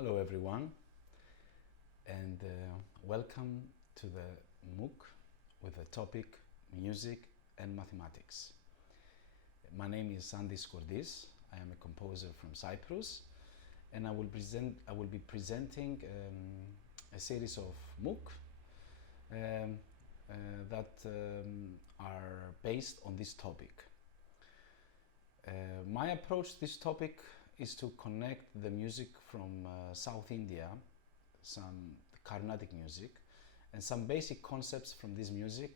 Hello everyone, and welcome to the MOOC with the topic Music and Mathematics. My name is Sandis Kordis. I am a composer from Cyprus, and I will be presenting a series of MOOC that are based on this topic. My approach to this topic is to connect the music from South India, some Carnatic music, and some basic concepts from this music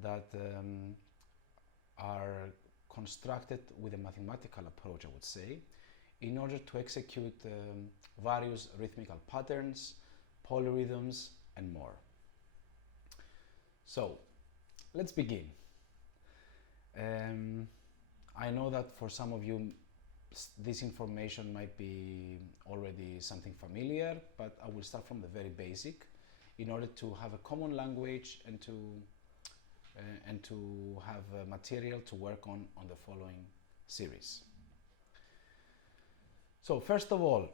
that are constructed with a mathematical approach, I would say, in order to execute various rhythmical patterns, polyrhythms, and more. So, let's begin. I know that for some of you this information might be already something familiar, but I will start from the very basic in order to have a common language and to have material to work on the following series. So first of all,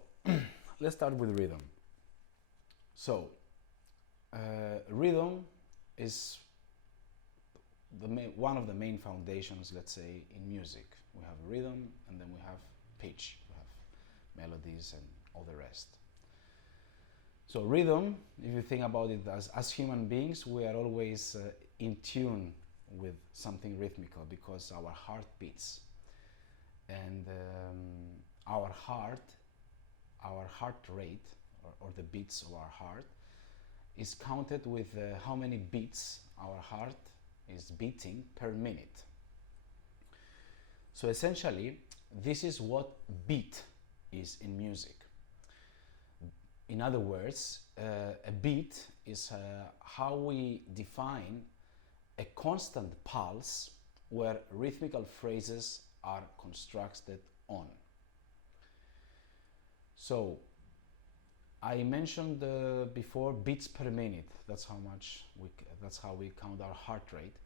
let's start with rhythm. So rhythm is one of the main foundations, let's say, in music. We have rhythm, and then we have pitch, we have melodies and all the rest. So rhythm, if you think about it, as human beings, we are always in tune with something rhythmical because our heart beats, and our heart rate, or the beats of our heart, is counted with how many beats our heart is beating per minute. So essentially, this is what beat is in music. In other words, a beat is how we define a constant pulse where rhythmical phrases are constructed on. So I mentioned before beats per minute. That's how we count our heart rate,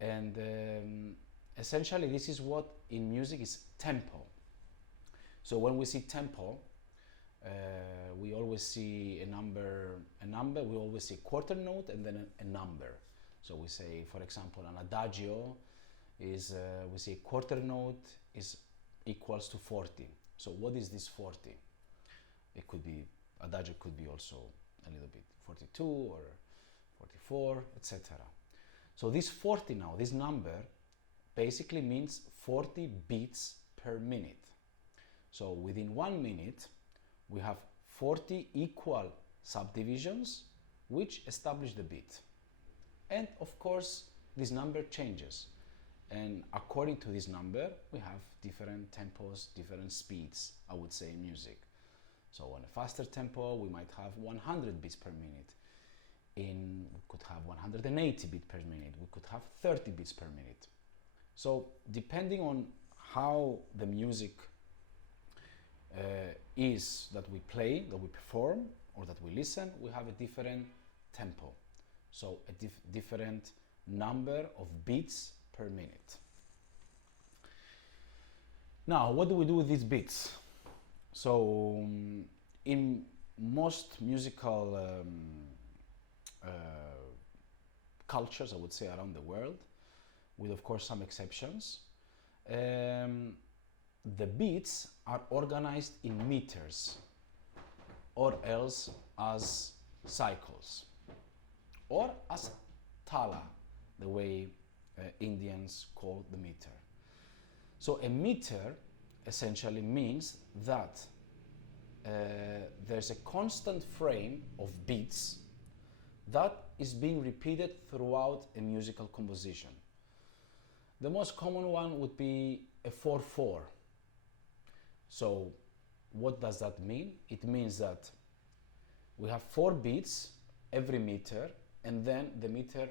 and essentially this is what in music is tempo. So when we see tempo, we always see a number. We always see a quarter note and then a number. So we say, for example, an adagio is we say quarter note is equals to 40. So what is this 40? It could be adagio, could be also a little bit 42 or 44, etc. So this 40 now, this number basically means 40 beats per minute. So within 1 minute we have 40 equal subdivisions which establish the beat. And of course this number changes, and according to this number we have different tempos, different speeds, I would say, in music. So on a faster tempo we might have 100 beats per minute. We could have 180 beats per minute. We could have 30 beats per minute. So depending on how the music is that we play, that we perform, or that we listen, we have a different tempo. So a different number of beats per minute. Now, what do we do with these beats? So in most musical cultures, I would say, around the world, with of course some exceptions, the beats are organized in meters, or else as cycles, or as tala, the way Indians call the meter. So a meter essentially means that there's a constant frame of beats that is being repeated throughout a musical composition. The most common one would be a 4/4. So what does that mean? It means that we have 4 beats every meter, and then the meter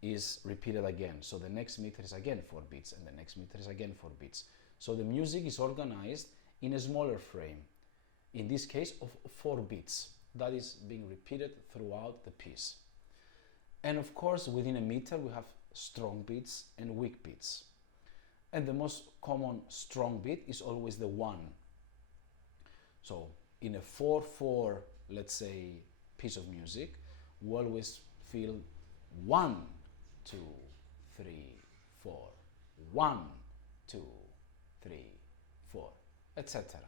is repeated again. So the next meter is again 4 beats, and the next meter is again 4 beats. So the music is organized in a smaller frame, in this case of 4 beats, that is being repeated throughout the piece. And of course within a meter we have strong beats and weak beats. And the most common strong beat is always the 1. So in a 4/4, let's say, piece of music, we always feel 1, 2, 3, 4, 1, 2, 3, 4, etc.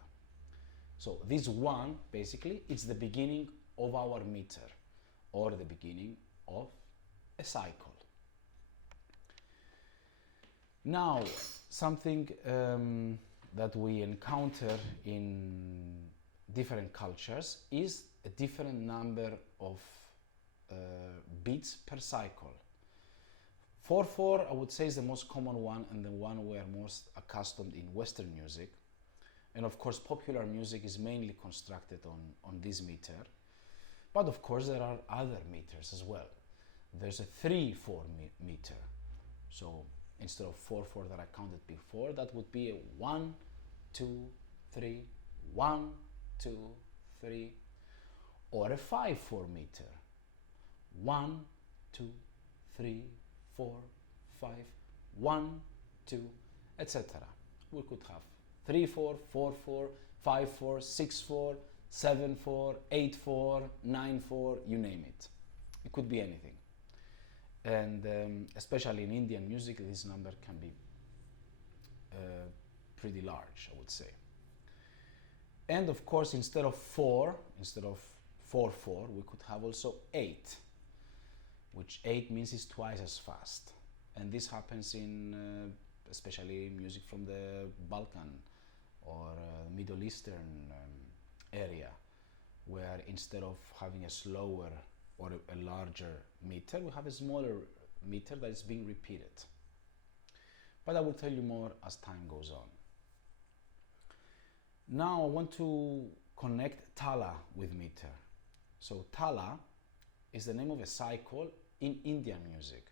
So this 1 basically is the beginning of our meter, or the beginning of a cycle. Now, something that we encounter in different cultures is a different number of beats per cycle. 4/4, I would say, is the most common one and the one we are most accustomed in Western music. And of course, popular music is mainly constructed on this meter. But of course, there are other meters as well. There's a 3/4 meter. So instead of 4/4 that I counted before, that would be a 1, 2, 3, 1, 2, 3, or a 5/4 meter. 1, 2, 3, 4, 5, 1, 2, etc. We could have 3/4, 4/4, 5/4, 6/4, 7/4, 8/4, 9/4, you name it. It could be anything. And especially in Indian music, this number can be pretty large, I would say. And of course, instead of 4, instead of 4/4, we could have also 8, which 8 means it's twice as fast. And this happens in especially music from the Balkan or Middle Eastern area, where instead of having a slower or a larger meter, we have a smaller meter that is being repeated. But I will tell you more as time goes on. Now I want to connect tala with meter. So tala is the name of a cycle in Indian music.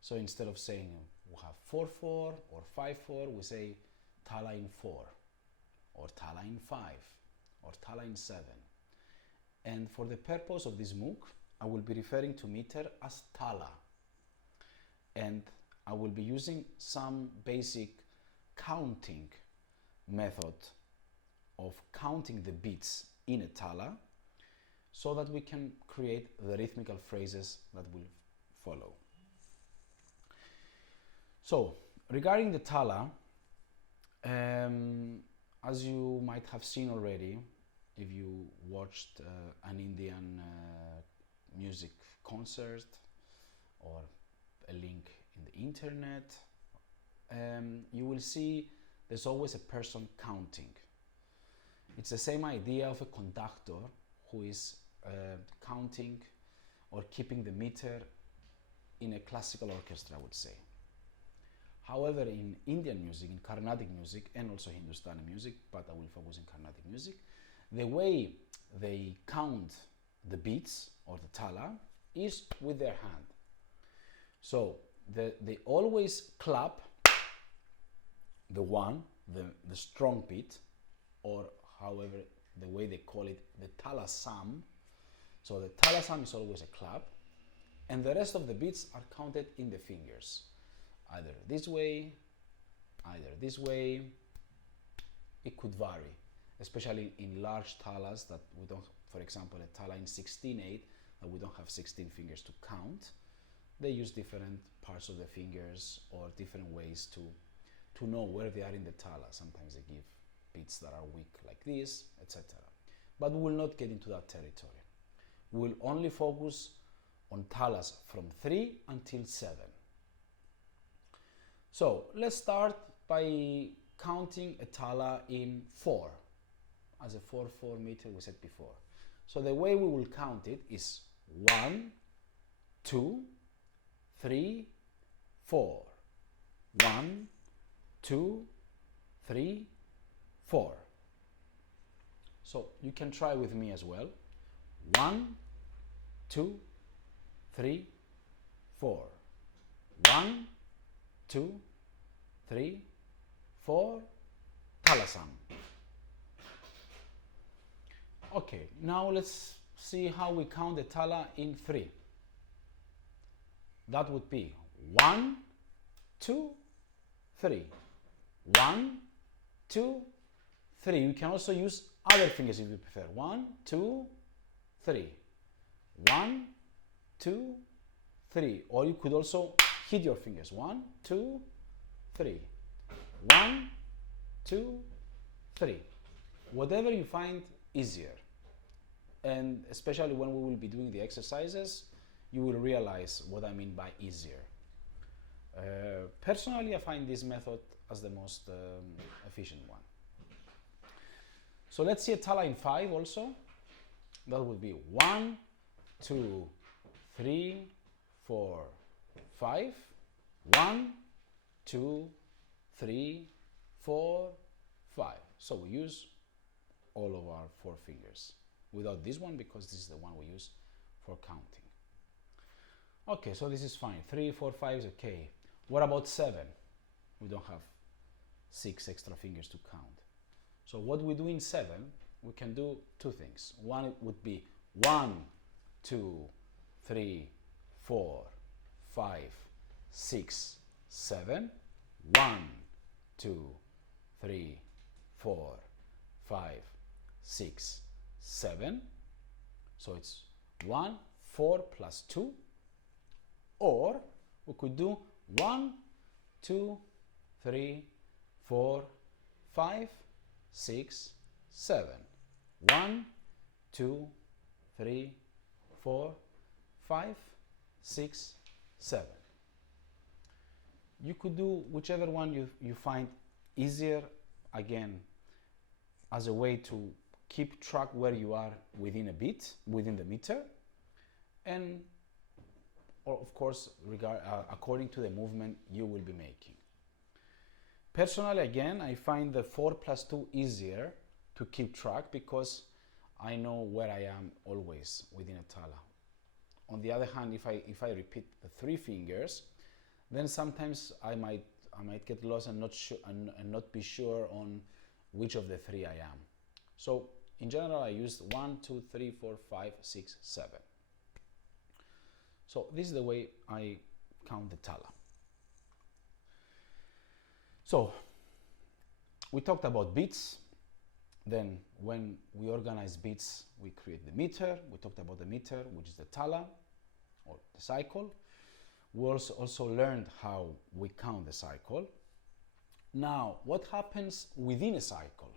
So instead of saying we have 4/4 or 5/4, we say tala in 4, or tala in 5, or tala in 7. And for the purpose of this MOOC, I will be referring to meter as tala. And I will be using some basic counting method of counting the beats in a tala, so that we can create the rhythmical phrases that will follow. So, regarding the tala, as you might have seen already, if you watched an Indian music concert or a link in the internet, you will see there's always a person counting. It's the same idea of a conductor who is counting or keeping the meter in a classical orchestra, I would say. However, in Indian music, in Carnatic music, and also Hindustani music, but I will focus on Carnatic music, the way they count the beats or the tala is with their hand. So they always clap the one, the strong beat, or however the way they call it, the talasam. So the talasam is always a clap, and the rest of the beats are counted in the fingers, either this way, either this way. It could vary, especially in large talas that we don't, for example, a tala in 16/8 that we don't have 16 fingers to count. They use different parts of the fingers or different ways to know where they are in the tala. Sometimes they give beats that are weak like this, etc. But we will not get into that territory. We will only focus on talas from 3 until 7. So let's start by counting a tala in 4, as a 4/4 meter we said before. So the way we will count it is 1, 2, 3, 4. 1, 2, 3, 4. So you can try with me as well. 1, 2, 3, 4. 1, 2, 3, 4. Talasam. Okay, now let's see how we count the tala in 3. That would be 1, 2, 3. 1, 2, 3. You can also use other fingers if you prefer. 1, 2, 3. 1, 2, 3. Or you could also hit your fingers. 1, 2, 3. 1, 2, 3. Whatever you find easier. And especially when we will be doing the exercises, you will realize what I mean by easier. Personally, I find this method as the most efficient one. So let's see a tala in 5 also. That would be 1, 2, 3, 4, 5. 1, 2, 3, 4, 5. So we use all of our 4 fingers. Without this one, because this is the one we use for counting. Okay, so this is fine. 3, 4, 5 is okay. What about 7? We don't have 6 extra fingers to count. So what we do in 7, we can do 2 things. One would be 1, 2, 3, 4, 5, 6, 7. 1, 2, 3, 4, 5, 6, 7. So it's 1, 4 plus 2. Or we could do 1, 2, 3, 4, 5, 6, 7. 1, 2, 3, 4, 5, 6, 7. You could do whichever one you find easier, again, as a way to keep track where you are within a beat, within the meter, and or of course according to the movement you will be making. Personally, again, I find the 4 plus 2 easier to keep track because I know where I am always within a tala. On the other hand, if I repeat the 3 fingers, then sometimes I might get lost and not be sure on which of the 3 I am. So in general, I use 1, 2, 3, 4, 5, 6, 7. So this is the way I count the tala. So we talked about beats. Then when we organize beats, we create the meter. We talked about the meter, which is the tala or the cycle. We also learned how we count the cycle. Now, what happens within a cycle?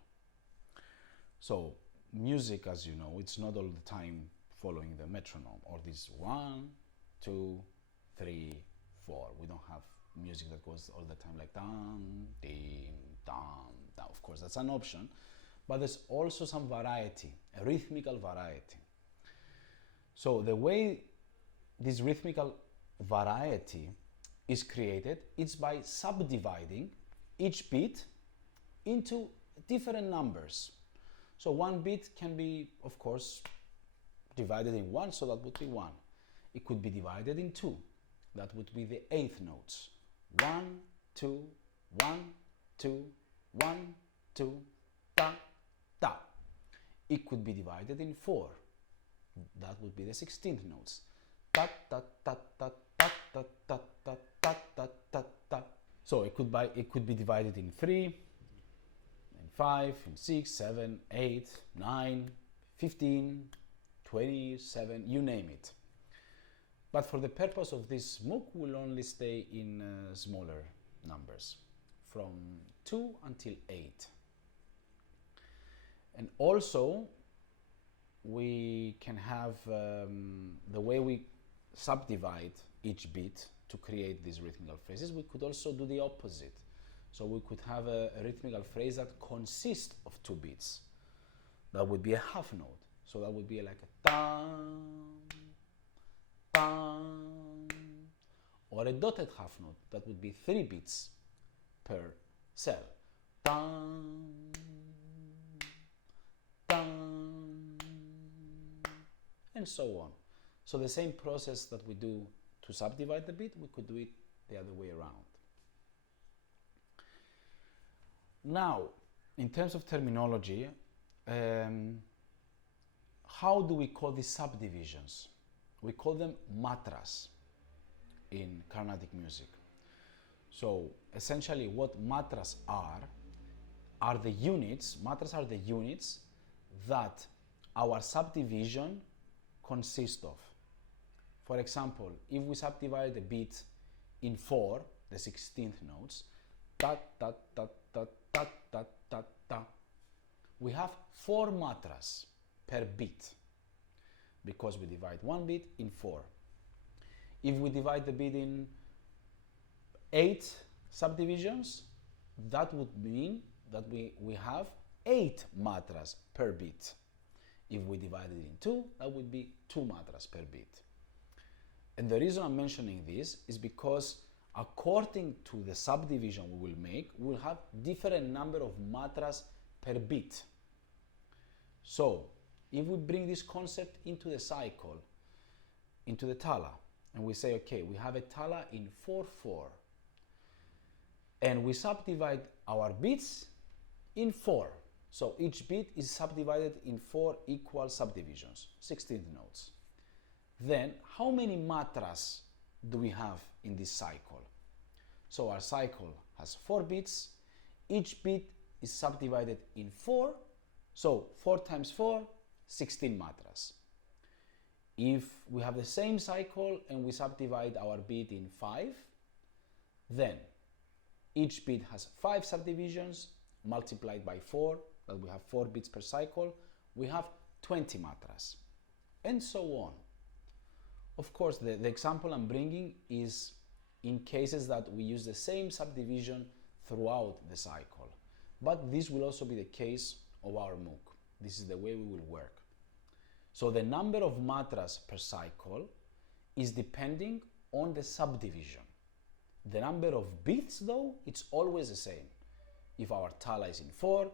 So music, as you know, it's not all the time following the metronome or this 1, 2, 3, 4. We don't have music that goes all the time like dum, dim, dum, dum. Of course, that's an option, but there's also some variety, a rhythmical variety. So the way this rhythmical variety is created, it's by subdividing each beat into different numbers. So one beat can be, of course, divided in 1, so that would be 1. It could be divided in 2. That would be the 8th notes. 1, 2, 1, 2, 1, 2, ta, ta. It could be divided in 4. That would be the 16th notes. Ta, ta, ta, ta, ta, ta, ta, ta, ta, ta, ta, ta. So it could be divided in 3, in 5, in 6, 7, 8, 9, 15, 27, you name it. But for the purpose of this MOOC, we'll only stay in smaller numbers, from 2 until 8. And also, we can have the way we subdivide each beat to create these rhythmical phrases. We could also do the opposite. So we could have a rhythmical phrase that consists of 2 beats. That would be a half note. So that would be like a tam, tam, or a dotted half note. That would be 3 beats per cell. Tam, tam, and so on. So the same process that we do to subdivide the beat, we could do it the other way around. Now, in terms of terminology, how do we call these subdivisions? We call them matras in Carnatic music. So essentially what matras are are the units, matras are the units that our subdivision consists of. For example, if we subdivide the beat in 4, the 16th notes, ta ta ta ta ta ta ta ta, we have 4 matras per beat because we divide one beat in 4. If we divide the beat in 8 subdivisions, that would mean that we have 8 matras per beat. If we divide it in 2, that would be 2 matras per beat. And the reason I'm mentioning this is because according to the subdivision we will make, we will have different number of matras per beat. So if we bring this concept into the cycle, into the tala, and we say, okay, we have a tala in 4/4, and we subdivide our beats in 4. So each beat is subdivided in 4 equal subdivisions, 16 notes. Then how many matras do we have in this cycle? So our cycle has 4 beats. Each beat is subdivided in 4. So 4 times 4, 16 matras. If we have the same cycle and we subdivide our beat in 5, then each beat has 5 subdivisions multiplied by 4, that we have 4 beats per cycle, we have 20 matras, and so on. Of course, the example I'm bringing is in cases that we use the same subdivision throughout the cycle. But this will also be the case of our MOOC. This is the way we will work. So the number of matras per cycle is depending on the subdivision. The number of beats, though, it's always the same. If our tala is in 4,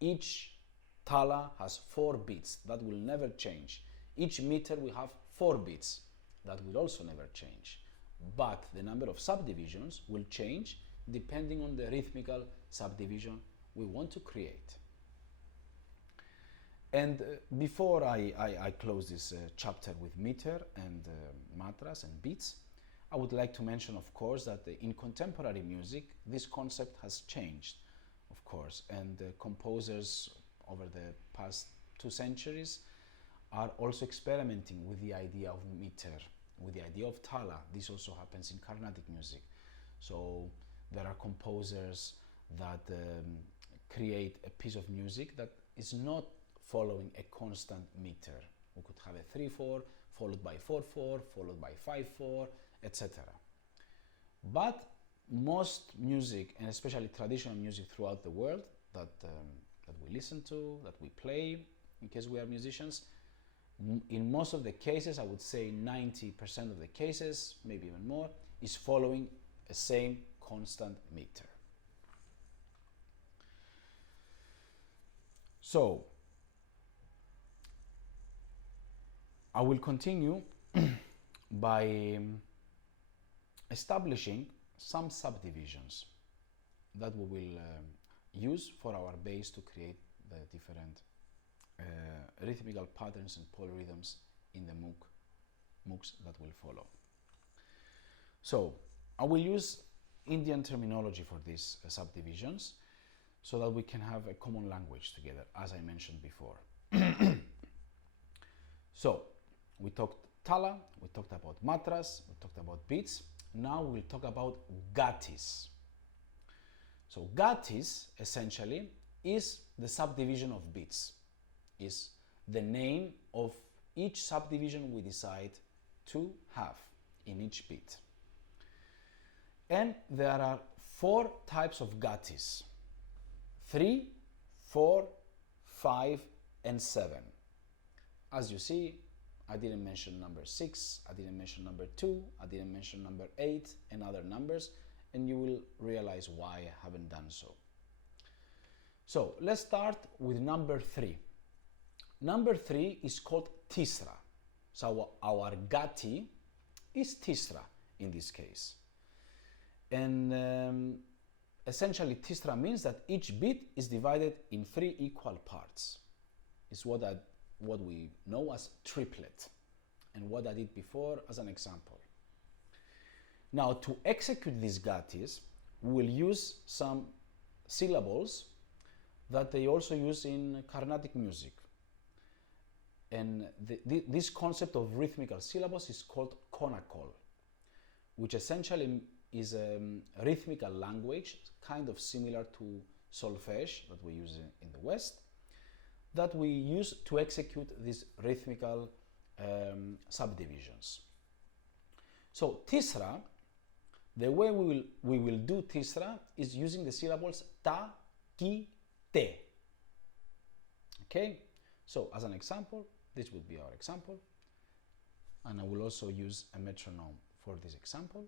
each tala has 4 beats. That will never change. Each meter will have 4 beats. That will also never change. But the number of subdivisions will change depending on the rhythmical subdivision we want to create. And before I close this chapter with meter and matras and beats, I would like to mention, of course, that in contemporary music, this concept has changed, of course, and composers over the past 2 centuries are also experimenting with the idea of meter, with the idea of tala. This also happens in Carnatic music. So there are composers that create a piece of music that is not following a constant meter. We could have a 3/4 followed by 4/4 followed by 5/4, etc. But most music, and especially traditional music throughout the world that we listen to, that we play, in case we are musicians, in most of the cases, I would say 90% of the cases, maybe even more, is following a same constant meter. So I will continue by establishing some subdivisions that we will use for our bass to create the different rhythmical patterns and polyrhythms in the MOOCs that will follow. So I will use Indian terminology for these subdivisions so that we can have a common language together, as I mentioned before. So we talked tala, we talked about matras, we talked about beats. Now we'll talk about gatis. So gatis essentially is the subdivision of beats, is the name of each subdivision we decide to have in each beat. And there are 4 types of gatis: 3, 4, 5, and 7. As you see, I didn't mention number 6, I didn't mention number 2, I didn't mention number 8 and other numbers, and you will realize why I haven't done so. So let's start with number 3. Number 3 is called tisra. So our gati is tisra in this case. And essentially tisra means that each beat is divided in 3 equal parts. It's what we know as triplet, and what I did before as an example. Now to execute these gatis, we will use some syllables that they also use in Carnatic music. And this concept of rhythmical syllables is called konakol, which essentially is a rhythmical language, kind of similar to solfège that we use in the West, that we use to execute these rhythmical subdivisions. So tisra, the way we will do tisra is using the syllables ta, ki, te. Okay, so as an example, this would be our example, and I will also use a metronome for this example.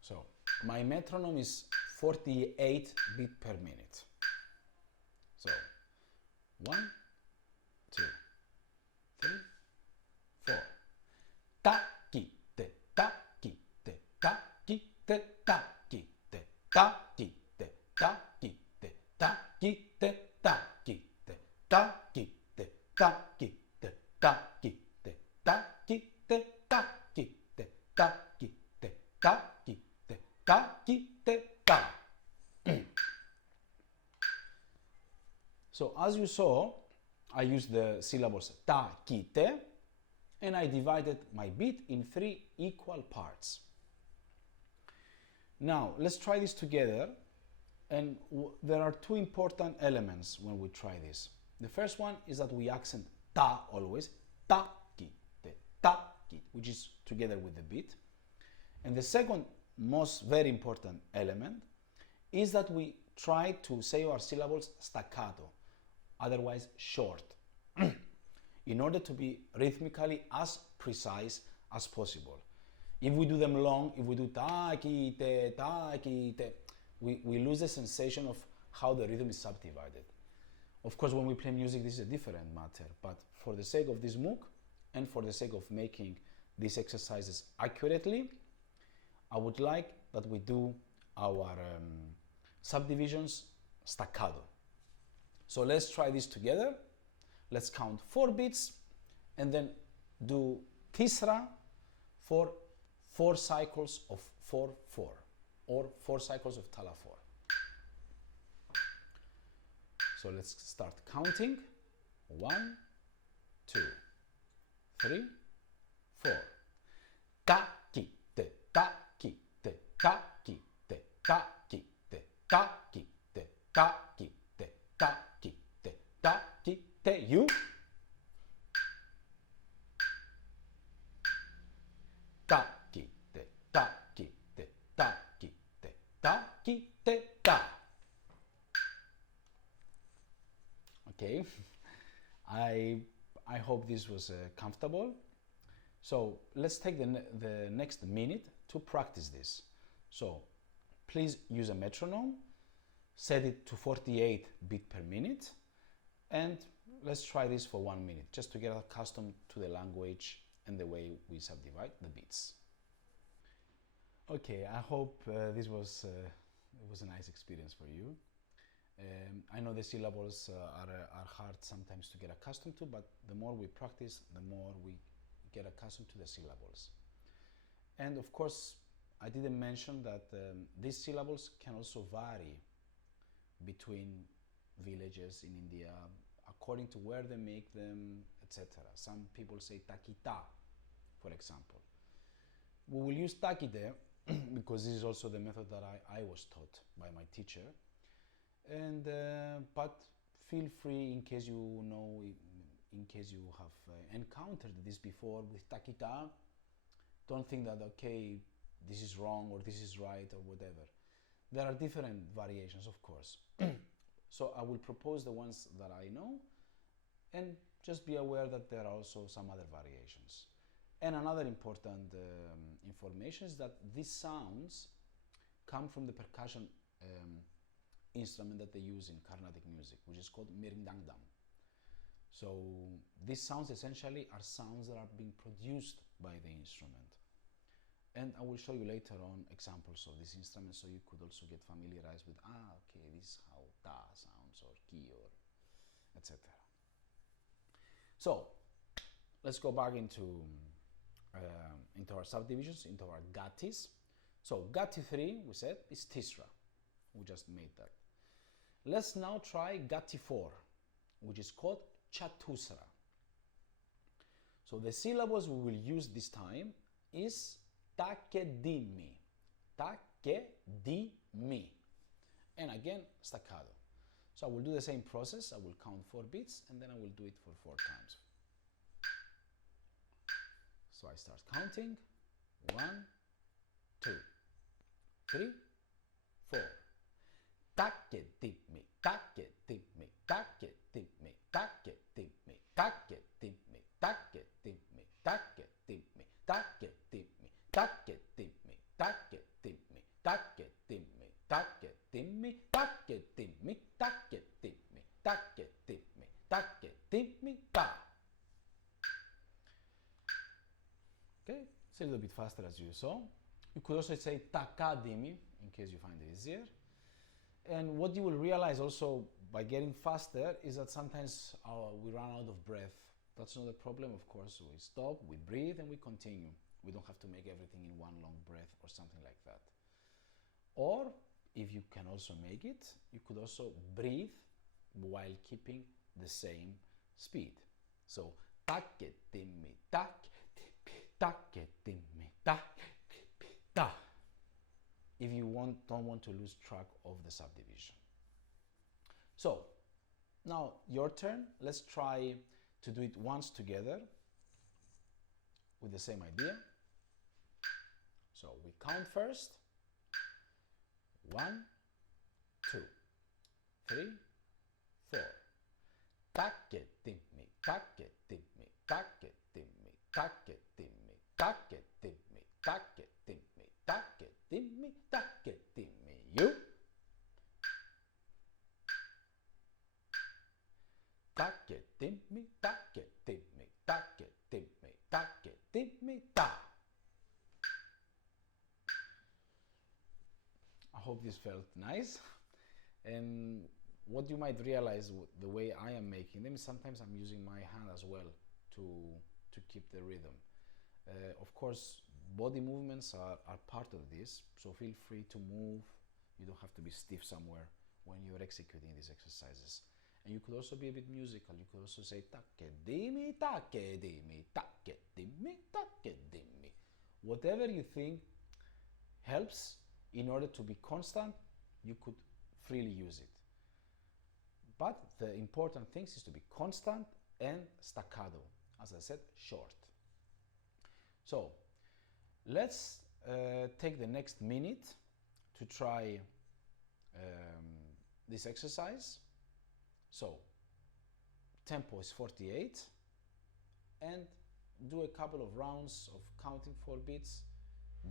So my metronome is 48 beats per minute. So 1, 2, 3, 4. Ta, ki, te, ta, ki, te, ta, ki, te, ta, ki, te, ta, ki, te, ta, ki, te, ta, ki, te, ta, ki, te, ta, ki, te, ta, ki, te, ta, ki, te, ta, ki, te, ta, ki, te, ta, ki, te, ta, ki, te, ta, ki, te, ta. So as you saw, I used the syllables ta, ki, te, and I divided my beat in 3 equal parts. Now let's try this together, and there are 2 important elements when we try this. The first one is that we accent ta always, ta, ki, te, ta, ki, which is together with the beat. And the second most very important element is that we try to say our syllables staccato, otherwise short, in order to be rhythmically as precise as possible. If we do them long, if we do ta, ki, te, we lose the sensation of how the rhythm is subdivided. Of course, when we play music, this is a different matter, but for the sake of this MOOC and for the sake of making these exercises accurately, I would like that we do our subdivisions staccato. So let's try this together. Let's count 4 beats and then do tisra for 4 cycles of 4/4 or 4 cycles of tala 4. So let's start counting. 1, 2, 3, 4. Ta, ki, te, ta, ki, te, ta, ki, te, ta, ki, te, ta, ki, te, ta, ki, te, ta, ki, te, ta, ki, te, you. Ta, ki, te, ta, ki, te, ta, ki, te, ta, ki, te, ta. Okay, I hope this was comfortable. So let's take the next minute to practice this. So please use a metronome, set it to 48 beats per minute, and let's try this for 1 minute, just to get accustomed to the language and the way we subdivide the beats. Okay, I hope this was a nice experience for you. I know the syllables are hard sometimes to get accustomed to, but the more we practice, the more we get accustomed to the syllables. And of course, I didn't mention that these syllables can also vary between villages in India according to where they make them, etc. Some people say takita, for example. We will use takite because this is also the method that I was taught by my teacher. And but feel free, in case you know, in case you have encountered this before with takita, don't think that, okay, this is wrong or this is right or whatever. There are different variations, of course. So I will propose the ones that I know, and just be aware that there are also some other variations. And another important information is that these sounds come from the percussion instrument that they use in Carnatic music, which is called mirdangdam. So these sounds essentially are sounds that are being produced by the instrument. And I will show you later on examples of these instruments, so you could also get familiarized with, okay, this is how ta sounds, or ki, or etc. So let's go back into our subdivisions, into our gatis. So gati 3, we said, is tisra. We just made that. Let's now try gati 4, which is called chatusra. So the syllables we will use this time is takedimi, takedimi, and again staccato. So I will do the same process. I will count 4 beats and then I will do it for 4 times. So I start counting. 1, 2, 3, 4. Takedimi, takedimi, takedimi, takedimi, takedimi, takedimi, takedimi, takedimi, takedimi, takedimi, takedimi, takedimi, takedimi, takedimi, takedimi, takedimi, ta. Okay, it's a little bit faster as you saw. You could also say takadimi in case you find it easier. And what you will realize also by getting faster is that sometimes we run out of breath. That's not a problem, of course. We stop, we breathe, and we continue. We don't have to make everything in one long breath or something like that. Or if you can also make it, you could also breathe while keeping the same speed. So taketimi, taketimi, ta. If you don't want to lose track of the subdivision. So now your turn. Let's try to do it once together with the same idea. So we count first. 1, 2, 3, 4. Taketimi, taketimi, taketimi, taketimi, taketimi, taketimi, taketimi, taketimi. You. Taketimi, taketimi, taketimi, taketimi, ta. I hope this felt nice. And what you might realize the way I am making them is sometimes I'm using my hand as well to keep the rhythm. Of course, body movements are part of this, so feel free to move. You don't have to be stiff somewhere when you're executing these exercises. And you could also be a bit musical. You could also say takedimi, takedimi, takedimi, takedimi. Whatever you think helps in order to be constant, you could freely use it. But the important thing is to be constant and staccato, as I said, short. So let's take the next minute to try this exercise. So tempo is 48 and do a couple of rounds of counting 4 beats,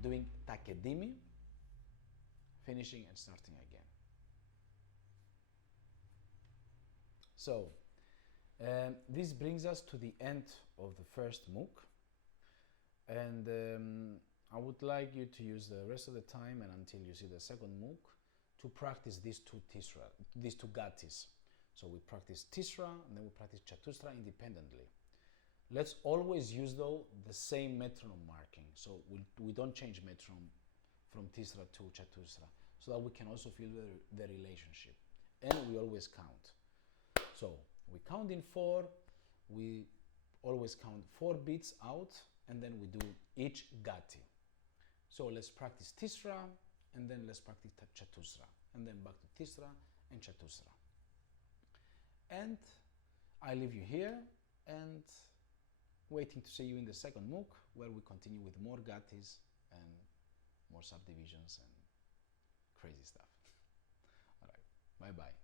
doing takedimi, finishing and starting again. So this brings us to the end of the first MOOC, and I would like you to use the rest of the time and until you see the second MOOC to practice these two gatis. So we practice tisra and then we practice chatusra independently. Let's always use though the same metronome marking, so we don't change metronome from tisra to chatusra, so that we can also feel the relationship, and we always count. So we count in 4, we always count 4 beats out, and then we do each gati. So let's practice tisra, and then let's practice chatusra, and then back to tisra and chatusra. And I leave you here and waiting to see you in the second MOOC, where we continue with more gatis and more subdivisions and crazy stuff. All right, bye-bye.